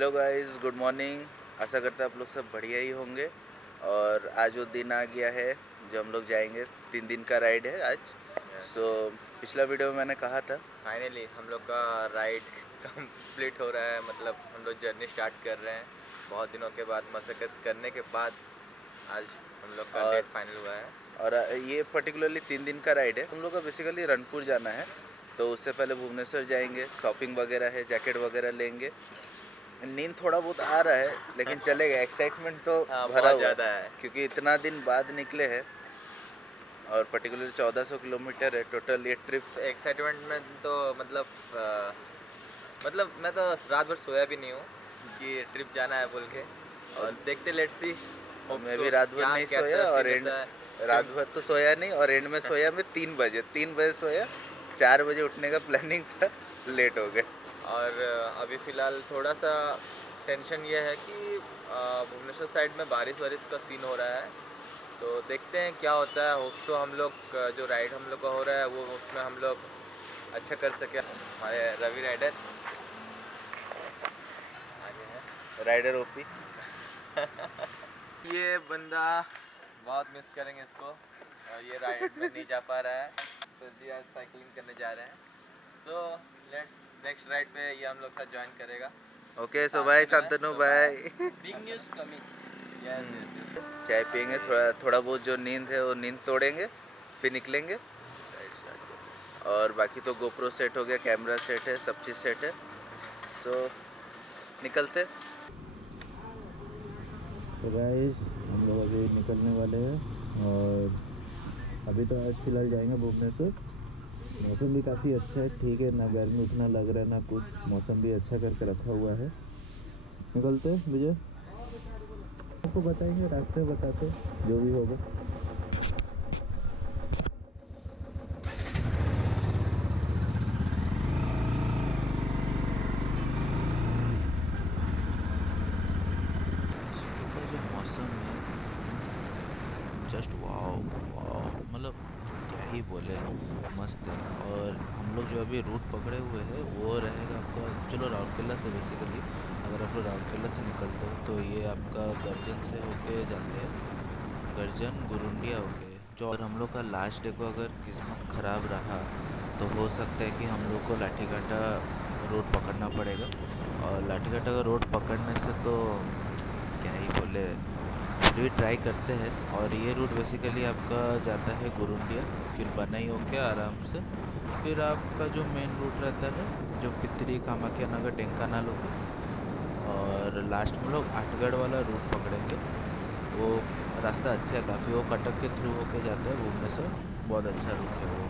Hello guys, good morning. आशा करते हैं आप लोग सब बढ़िया ही होंगे। और आज वो दिन आ गया है जो हम लोग जाएंगे। 3 दिन का राइड है आज। सो पिछला वीडियो में मैंने कहा था फाइनली हम लोग का राइड कंप्लीट हो रहा है। मतलब हम लोग जर्नी स्टार्ट कर रहे हैं बहुत दिनों के बाद, मशक्क़त करने के बाद आज हम लोग का डेट फाइनल हुआ है। और ये पर्टिकुलरली 3 दिन का राइड है। हम लोग का बेसिकली रनपुर जाना है, तो उससे पहले भुवनेश्वर जाएंगे। शॉपिंग वगैरह है, जैकेट वगैरह लेंगे। नींद थोड़ा बहुत आ रहा है लेकिन चलेगा। एक्साइटमेंट तो हाँ, भरा बहुत हुआ ज़्यादा है क्योंकि इतना दिन बाद निकले हैं और पर्टिकुलर 1400 किलोमीटर है टोटल ये ट्रिप। एक्साइटमेंट में तो मतलब मैं तो रात भर सोया भी नहीं हूँ कि ट्रिप जाना है बोल के। और देखते लेट्स सी। मैं भी रात भर नहीं सोया और एंड रात भर तो सोया नहीं और एंड में सोया मैं 3 बजे सोया। 4 बजे उठने का प्लानिंग था, लेट हो गए। और अभी फ़िलहाल थोड़ा सा टेंशन ये है कि भुवनेश्वर साइड में बारिश वारिश का सीन हो रहा है, तो देखते हैं क्या होता है। होप सो हम लोग जो राइड हम लोग का हो रहा है वो उसमें हम लोग अच्छा कर सके। हमारे रवि राइडर आगे है, राइडर ओपी। ये बंदा बहुत मिस करेंगे इसको। और ये राइड में नहीं जा पा रहा है, तो जी आज साइकिलिंग करने जा रहे हैं। सो लेट्स नेक्स्ट राइड पे ये हम लोग साथ ज्वाइन करेगा। Okay so bye Shantanu, bye. Big news coming. Yes चाय पियेंगे, थोड़ा बहुत जो नींद है वो नींद तोड़ेंगे, फिर निकलेंगे। Ride start. और बाकी तो गोप्रो सेट हो गया, कैमरा सेट है, सब चीज़ सेट है, तो निकलते। तो गाइस हम लोग अभी निकलने वाले हैं और अभी तो आज फिलहाल जाएंगे भुवनेश्वर। मौसम भी काफ़ी अच्छा है, ठीक है, ना गर्मी उतना लग रहा है ना कुछ। मौसम भी अच्छा करके रखा हुआ है। निकलते हैं विजय, आपको बताएंगे, रास्ते बताते जो भी होगा। सुबह का जो मौसम है जस्ट वाओ वाओ, मतलब क्या ही बोले, मस्त है। और हम लोग जो अभी रूट पकड़े हुए हैं वो रहेगा आपका, चलो राउरकेला से बेसिकली, अगर आप लोग राउरकेला से निकलते हो तो ये आपका गर्जन से होके जाते हैं, गर्जन गुरुंडिया होके। जो अगर हम लोग का लास्ट डे को अगर किस्मत ख़राब रहा तो हो सकता है कि हम लोग को लाठीघाटा रोड पकड़ना पड़ेगा। और लाठीघाटा का रोड पकड़ने से तो क्या ही बोले, फिर भी ट्राई करते हैं। और ये रूट बेसिकली आपका जाता है गुरुंडिया, फिर बनाई होके आराम से, फिर आपका जो मेन रूट रहता है जो पितरी कामाख्या नगर ढेंकानाल होके, और लास्ट में लोग आठगढ़ वाला रूट पकड़ेंगे। वो रास्ता अच्छा है काफ़ी, वो कटक के थ्रू होके जाता है भुवनेश्वर, बहुत अच्छा रूट है वो।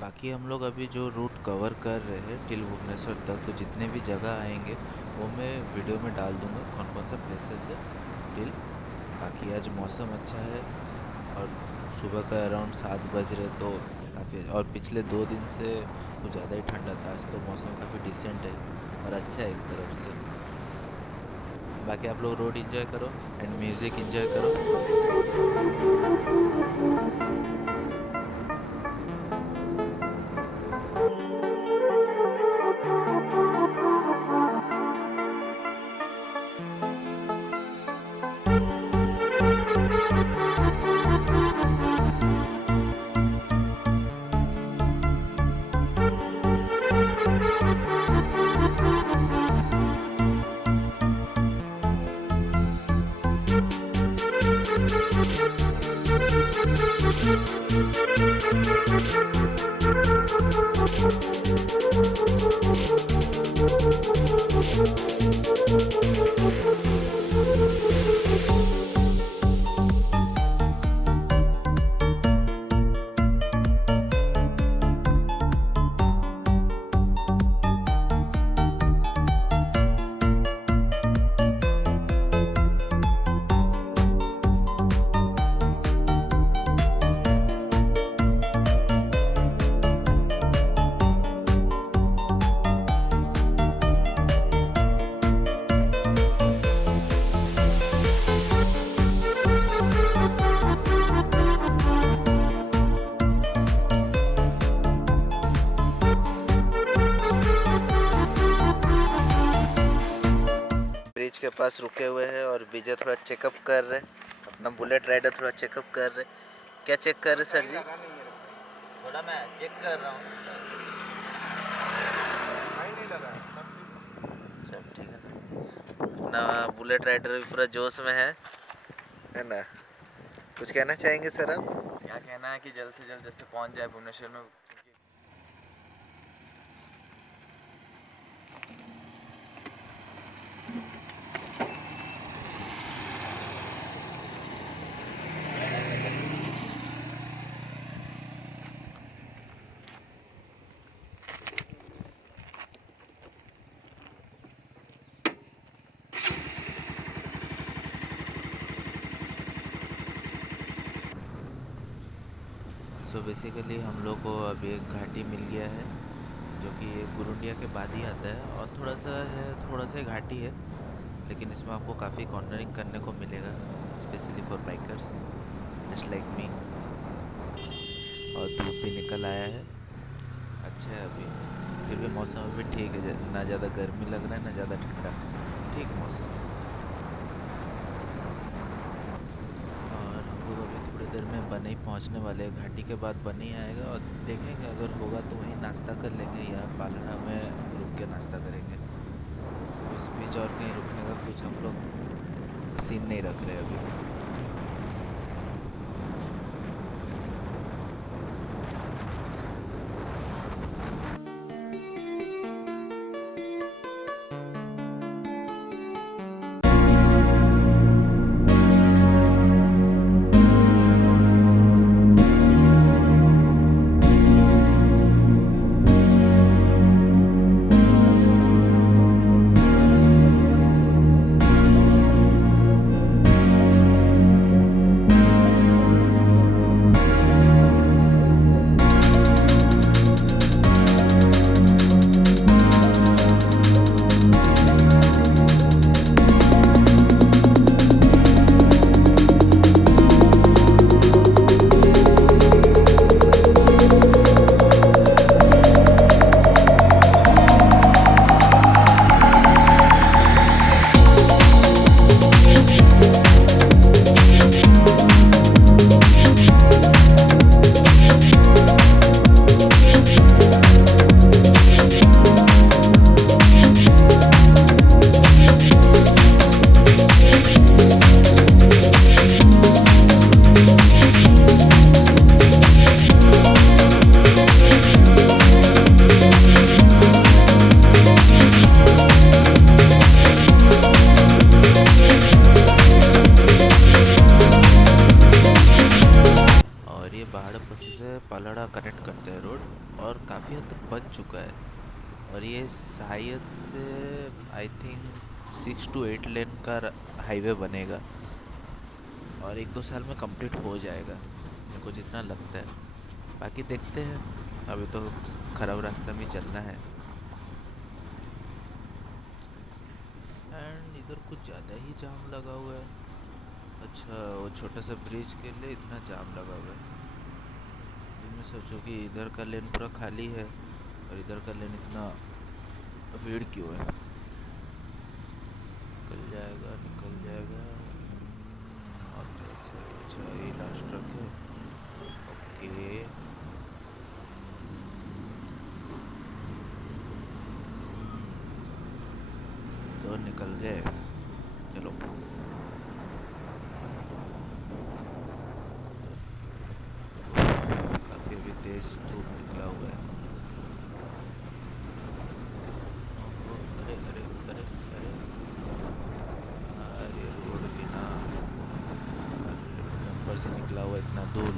बाकी हम लोग अभी जो रूट कवर कर रहे हैं टिल भुवनेश्वर तक, तो जितने भी जगह आएंगे वो मैं वीडियो में डाल दूँगा, कौन कौन सा प्लेसेस है टिल। बाकी आज मौसम अच्छा है और सुबह का अराउंड 7 बज रहे, तो काफ़ी। और पिछले 2 दिन से कुछ ज़्यादा ही ठंडा था, आज तो मौसम काफ़ी डिसेंट है और अच्छा है एक तरफ से। बाकी आप लोग रोड एंजॉय करो एंड म्यूज़िक एंजॉय करो। पास रुके हुए हैं और विजय थोड़ा चेकअप कर रहे, अपना बुलेट राइडर थोड़ा चेकअप कर रहे। क्या चेक कर रहे सर जी? थोड़ा मैं चेक कर रहा हूँ। सब ठीक है ना? अपना बुलेट राइडर भी पूरा जोश में है ना? कुछ कहना चाहेंगे सर आप? क्या कहना है कि जल्द से जल्द जैसे पहुँच जाए भुवनेश्वर में, क्योंकि सो बेसिकली हम लोग को अभी एक घाटी मिल गया है जो कि गुरुंडिया के बाद ही आता है, और थोड़ा सा ही घाटी है, लेकिन इसमें आपको काफ़ी कॉर्नरिंग करने को मिलेगा, specially for bikers just like me. और धूप भी निकल आया है, अच्छा है अभी। फिर भी मौसम अभी ठीक है, ना ज़्यादा गर्मी लग रहा है ना ज़्यादा ठंडा, ठीक मौसम है। और हम लोग अभी थोड़ी देर में बनी पहुंचने वाले हैं, घाटी के बाद बनी आएगा और देखेंगे अगर होगा तो वहीं नाश्ता कर लेंगे या पालड़ा में रुक के नाश्ता करेंगे। इस बीच और कहीं रुकने का कुछ हम लोग सीन नहीं रख रहे अभी। से पलड़ा कनेक्ट करते हैं रोड, और काफ़ी हद तक बन चुका है। और ये शायद से आई थिंक 6 to 8 लेन का हाईवे बनेगा और 1-2 साल में कंप्लीट हो जाएगा, मेरे को जितना लगता है। बाकी देखते हैं, अभी तो खराब रास्ता में चलना है। एंड इधर कुछ ज़्यादा ही जाम लगा हुआ है। अच्छा, वो छोटा सा ब्रिज के लिए इतना जाम लगा हुआ है। मैं सोचो कि इधर का लेन पूरा खाली है और इधर का लेन इतना भीड़ क्यों है। निकल जाएगा निकल जाएगा। और अच्छा, ये लास्ट ट्रक है, ओके। तो निकल गए, चलो। काफ़ी अभी तेज धूप निकला हुआ है। ओहो, अरे अरे अरे अरे अरे, रोड भी ना, अरे डंपर से निकला हुआ इतना धूल।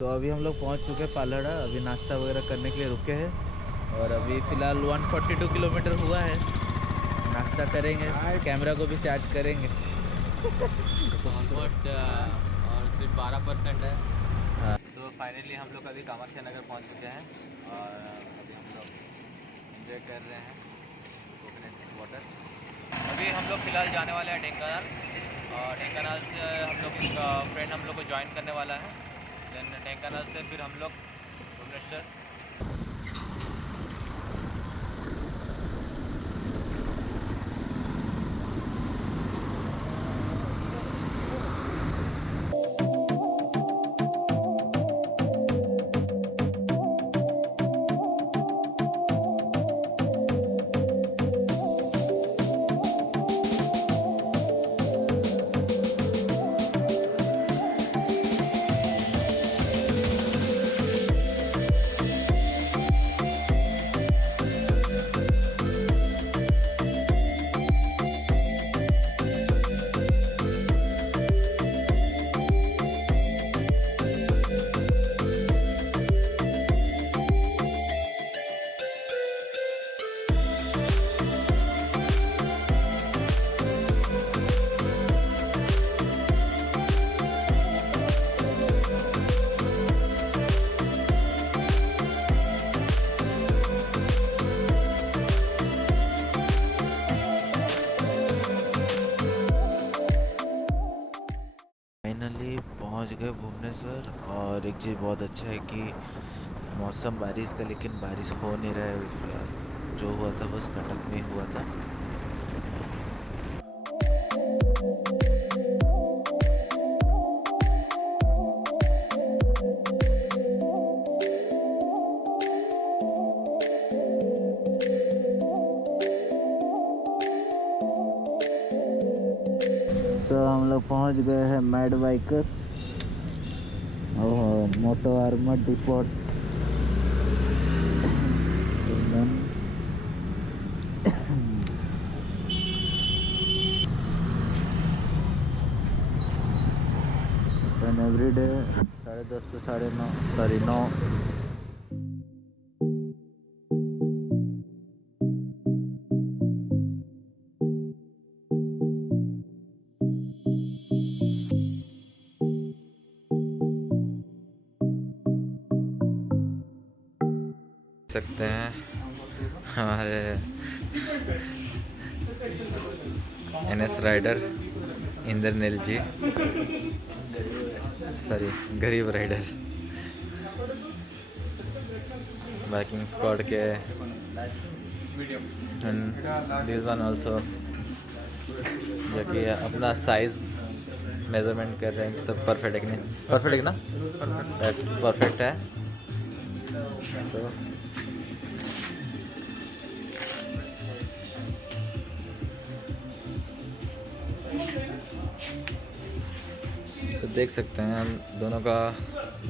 तो अभी हम लोग पहुंच चुके हैं पालड़ा। अभी नाश्ता वगैरह करने के लिए रुके हैं और अभी फ़िलहाल 142 किलोमीटर हुआ है। नाश्ता करेंगे, कैमरा को भी चार्ज करेंगे। ऑलमोस्ट और सिर्फ 12% है। हाँ। तो फाइनली हम लोग अभी कामाख्या नगर पहुंच चुके हैं और अभी हम लोग एंजॉय कर रहे हैं कोकोनट वाटर। अभी हम लोग फ़िलहाल जाने वाले हैं ढेंकानाल और ढेंकानाल से हम लोग एक फ्रेंड हम लोग को ज्वाइन करने वाला है। देन ढेंकानाल से फिर हम लोग भुवनेश्वर। फाइनली पहुंच गए भुवनेश्वर। और एक चीज़ बहुत अच्छा है कि मौसम बारिश का, लेकिन बारिश हो नहीं रहा है अभी फ़िलहाल। जो हुआ था बस कटक में ही हुआ था। तो हम लोग पहुंच गए हैं मैड बाइकर और मोटो आर्मर डिपोट। एवरी डे 10:30 से 9:30, सॉरी 9। सकते हैं हमारे एनएस राइडर इंद्रनील जी, सॉरी गरीब राइडर, बाइकिंग स्क्वाड के। एंड दिस वन आल्सो, जो कि अपना साइज मेजरमेंट कर रहे हैं कि सब परफेक्ट है कि नहीं। परफेक्ट है ना? परफेक्ट है। सो तो देख सकते हैं हम दोनों का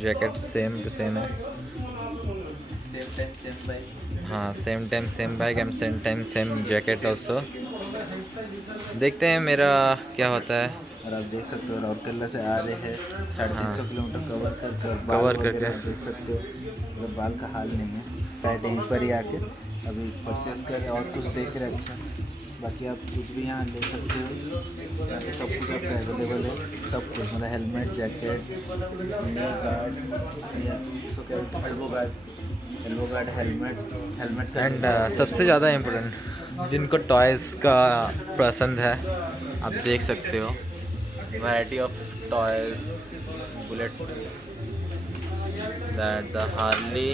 जैकेट सेम टू सेम है। Same time same bike. हाँ, same time same bike and same time same jacket also. देखते हैं मेरा क्या होता है। और आप देख सकते हो राउरकेला से आ रहे हैं 350 हाँ, किलोमीटर कवर करके, और बाल कवर वगैरह करके। आप देख सकते हो। मतलब बाल का हाल नहीं है, शायद यहीं पर ही आके अभी परचेस करें और कुछ देख रहे अच्छा। बाकी आप कुछ भी यहाँ ले सकते हो, यहाँ पे सब कुछ आपका अवेलेबल है। सब कुछ मतलब हेलमेट, जैकेट, नी गार्ड, या इसको क्या बोलते हैं, एल्बो गार्ड, हेलमेट का। एंड सबसे ज़्यादा इम्पोर्टेंट, जिनको टॉयज़ का पसंद है, आप देख सकते हो variety of toys, bullet, that the Harley,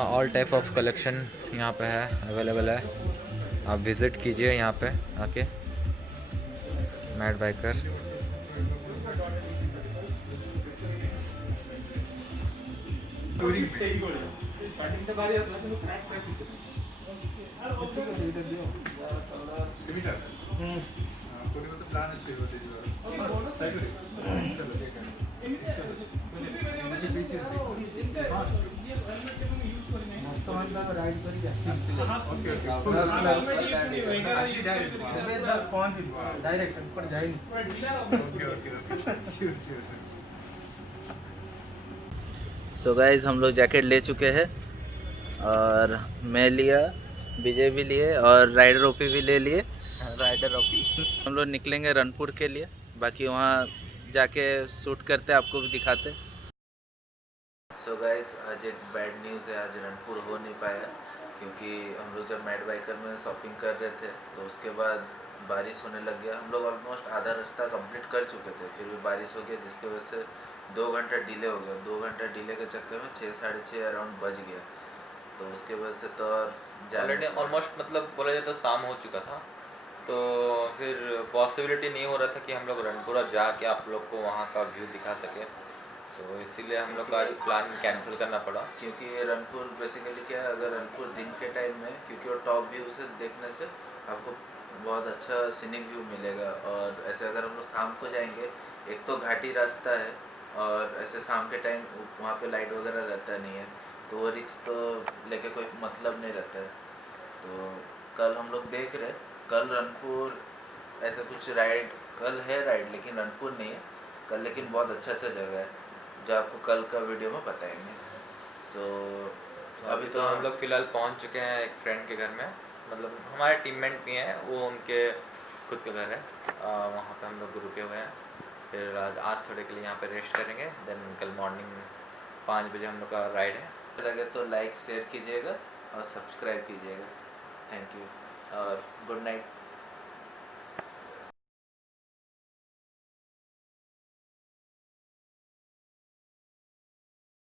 all type of collection यहाँ पे है, अवेलेबल है। आप विज़िट कीजिए यहाँ पे आके, मैड बाइकर। सो गाइज हम लोग जैकेट ले चुके हैं और मैं लिया, विजय भी लिए और राइडर ओपी भी ले लिए। Rider OP. हम लोग निकलेंगे रनपुर के लिए, बाकी वहाँ जाके शूट करते आपको भी दिखाते। सो गाइस आज एक बैड न्यूज़ है, आज रनपुर हो नहीं पाया क्योंकि हम लोग जब मैड बाइकर में शॉपिंग कर रहे थे तो उसके बाद बारिश होने लग गया। हम लोग ऑलमोस्ट आधा रास्ता कंप्लीट कर चुके थे, फिर भी बारिश हो गया जिसकी वजह से 2 घंटा डिले हो गया। 2 घंटा डिले के चक्कर में 6 साढ़े 6 अराउंड बज गया, तो उसके वजह से तो और ऑलरेडी ऑलमोस्ट मतलब बोला जाए तो शाम हो चुका था, तो फिर पॉसिबिलिटी नहीं हो रहा था कि हम लोग रनपुरा जाके आप लोग को वहाँ का व्यू दिखा सके। सो इसीलिए हम लोग का आज प्लान कैंसिल करना पड़ा। क्योंकि रनपुर बेसिकली क्या है, अगर रनपुर दिन के टाइम में, क्योंकि वो टॉप व्यू से देखने से आपको बहुत अच्छा सीनिक व्यू मिलेगा, और ऐसे अगर हम लोग शाम को जाएंगे, एक तो घाटी रास्ता है और ऐसे शाम के टाइम वहाँ पे लाइट वगैरह रहता नहीं है, तो वो रिक्स तो लेके कोई मतलब नहीं रहता है। तो कल हम लोग देख रहे, कल रनपुर ऐसा कुछ राइड, कल है राइड लेकिन रनपुर नहीं है कल, लेकिन बहुत अच्छा अच्छा जगह है जो आपको कल का वीडियो में बताएंगे। सो अभी तो हम लोग फ़िलहाल पहुंच चुके हैं एक फ्रेंड के घर में, मतलब हमारे टीममेट भी हैं, वो उनके खुद के घर है। वहाँ पे हम लोग रुके हुए हैं। फिर आज थोड़े के लिए यहाँ पे रेस्ट करेंगे, देन कल मॉर्निंग 5 बजे हम लोग का राइड है। लगे तो लाइक शेयर कीजिएगा और सब्सक्राइब कीजिएगा। थैंक यू और गुड नाइट।